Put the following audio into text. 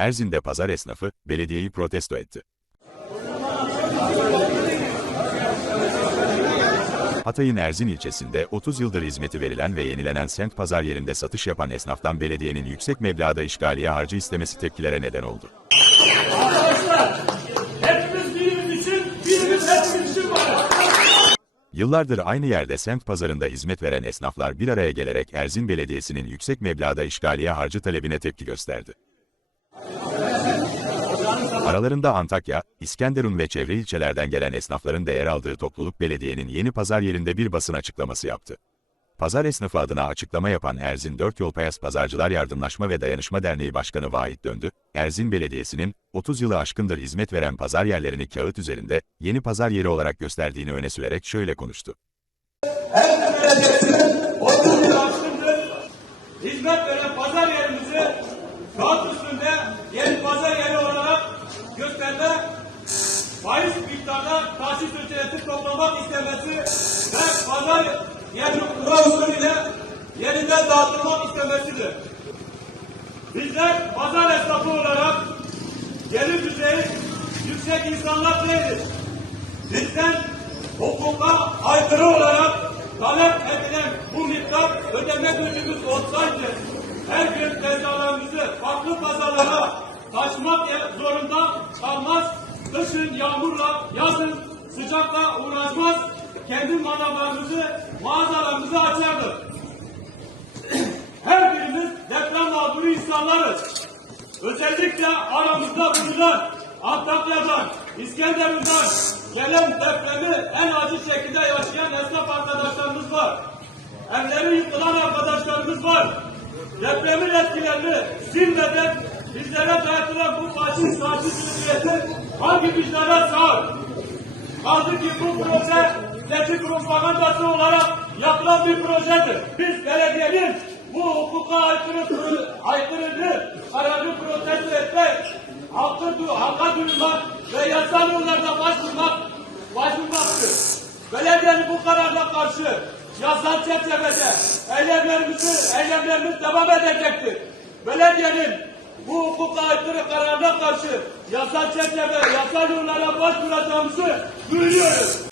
Erzin'de pazar esnafı, belediyeyi protesto etti. Hatay'ın Erzin ilçesinde 30 yıldır hizmeti verilen ve yenilenen semt pazar yerinde satış yapan esnaftan belediyenin yüksek meblağda işgaliye harcı istemesi tepkilere neden oldu. Yıllardır aynı yerde semt pazarında hizmet veren esnaflar bir araya gelerek Erzin Belediyesi'nin yüksek meblağda işgaliye harcı talebine tepki gösterdi. Aralarında Antakya, İskenderun ve çevre ilçelerden gelen esnafların da yer aldığı topluluk belediyenin yeni pazar yerinde bir basın açıklaması yaptı. Pazar esnafı adına açıklama yapan Erzin Dört Yol Payas Pazarcılar Yardımlaşma ve Dayanışma Derneği Başkanı Vahit Döndü, Erzin Belediyesi'nin 30 yılı aşkındır hizmet veren pazar yerlerini kağıt üzerinde yeni pazar yeri olarak gösterdiğini öne sürerek şöyle konuştu. Her belediyesinin 30 yıl aşkındır hizmet veren pazar yerimizi faiz miktarda tahsis ücreti toplamak istemesi ve pazar yeri kura usulüyle yeniden dağıtılmak istemesidir. Bizler pazar esnafı olarak gelir düzeyi yüksek insanlar değiliz. Bizden hukuka aykırı olarak talep edilen bu miktar ödeme gücümüz olsaydı her gün tezgahlarımızı farklı pazarlara taşımak zorunda kalmaz, kışın yağmurla, yazın sıcakla uğraşmaz, kendi manavlarımızı, mağazalarımızı açardık. Her birimiz deprem mağduru insanlarız. Özellikle aramızda bulunan Antakya'dan, İskenderun'dan gelen depremi en acı şekilde yaşayan esnaf arkadaşlarımız var. Evleri yıkılan arkadaşlarımız var. Depremin etkilerini silmeden bizlere dayatılan bu faşist faşist zihniyeti hangi vicdana sığar? Kaldı ki bu proje seçim propagandası olarak yapılan bir projedir. Biz belediyenin bu hukuka aykırı, aykırılı kararı protesto etmek, hakkı, du- hakka duymak ve yasal yollarda başvurmak, başvurmaktır. Belediyenin bu kararına karşı yasal çerçevede eylemlerimizi, eylemlerimiz devam edecektir. Belediyenin bu hukuka aykırı kararına karşı yasal çerçeve, yasal yollara başvuracağımızı duyuruyoruz.